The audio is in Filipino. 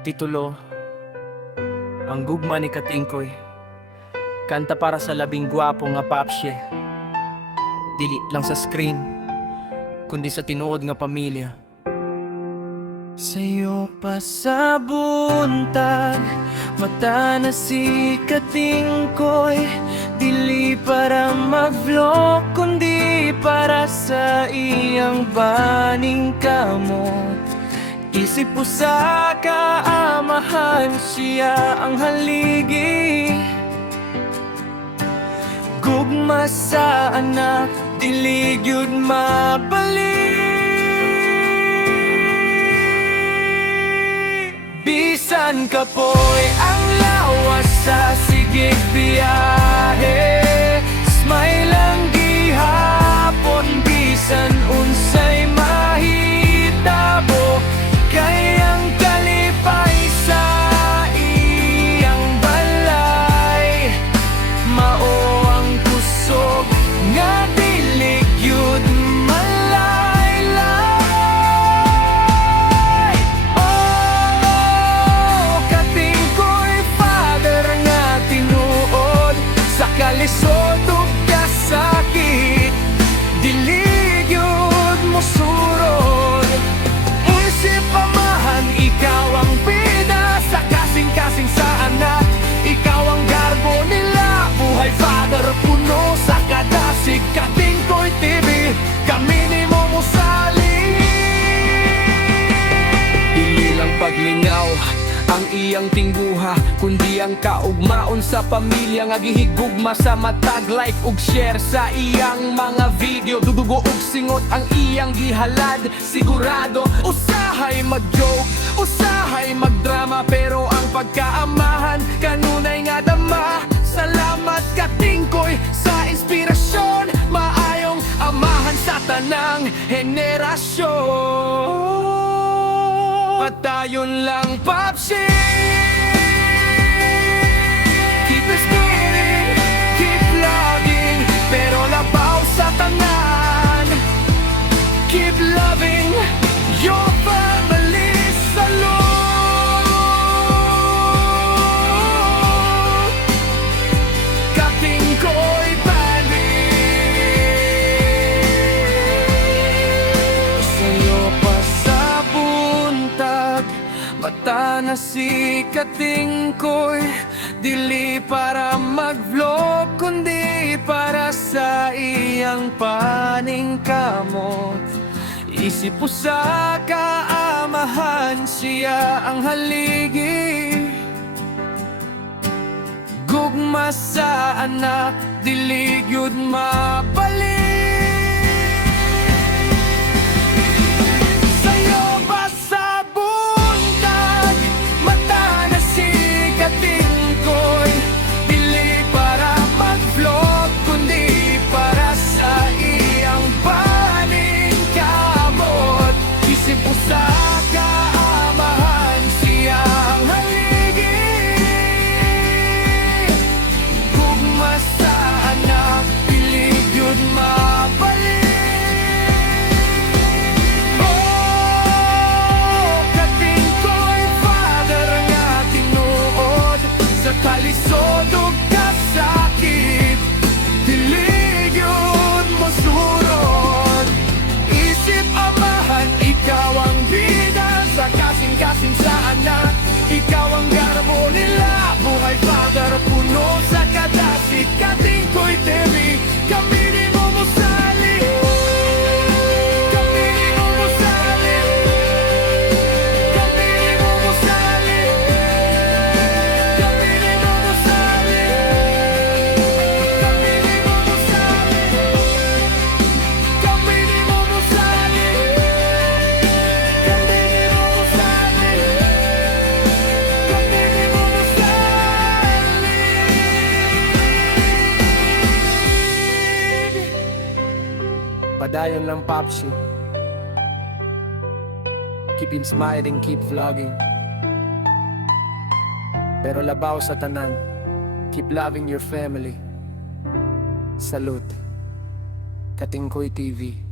Titulo, ang gugma ni Katingkoy. Kanta para sa labing gwapo nga papsye. Dili lang sa screen, kundi sa tinuod nga pamilya. Sa'yo pa sa buntag, mata na si Katingkoy. Dili para mag-vlog, kundi para sa iyang baning kamot. Isip po sa kaamahan, siya ang haligi. Gugma sa anak, dilig yun mabali. Bisan ka po'y ang lawas sa sigig biyahe. Smile ang gihapon, bisan unsay mahitabo. Kayang kalipay sa iyang balay. Mao ang kusog nga dilig yun malaylay. Oh, Katingkoy, father nga tinuod. Sa kalisod ug kasakit, dilig yun mo surod. Isip amahan, ikaw ang bida. Sa kasing-kasing sa anak, ikaw ang garbo nila. Buhay father, puno sa kadasig. Katingkoy TV, kami ni mo musali. Dili lang paglingaw ang iyang tingguha, kundi ang kaugmaon sa pamilya nga gihigugma sa matag, like ug share sa iyang mga video. Dudugo ug singot ang iyang gihalad. Sigurado usahay mag-joke, usahay magdrama, pero ang pagkaamahan kanunay nga dama. Salamat Katingkoy sa inspirasyon, maayong amahan sa tanang henerasyon. Patayon lang papsi. Keep spinning, keep vlogging, pero labaw sa tanan. Keep loving your family. Salute Katingkoy Bandi. Sa'yo pa sa buntag, mata na si Katingkoy. Dili para mag-vlog, kundi para sa iyang paning kamot. Isip po sa kaamahan, siya ang haligi. Gugma sa anak, dilig yun mabali. Sa'yo ba sa buntag, mata na si Katingkoy. Dili para mag-vlog, kundi para sa iyang baling kamot. Isip po sa kaamahan, siya ang haligi. Gugma sa anak, dilig yun mabali. Oh, Katingkoy, father nga tinuod. Sa kalisod ug kasakit, dilig yun mo surod. Isip amahan, ikaw ang bida. Sa kasing-kasing sa anak, ikaw ang garbo nila. Buhay father, puno sa kadasig. Katingkoy TV, kami ni mo musali. Kami ni mo musali. Kami ni mo musali. Kami ni mo musali. Kami ni mo musali. Kami ni mo musali. Kami ni mo musali. Kami ni mo musali. Padayon lang papsi. Keep him smiling, keep vlogging, pero labaw sa tanan. Keep loving your family. Salute Katingkoy TV.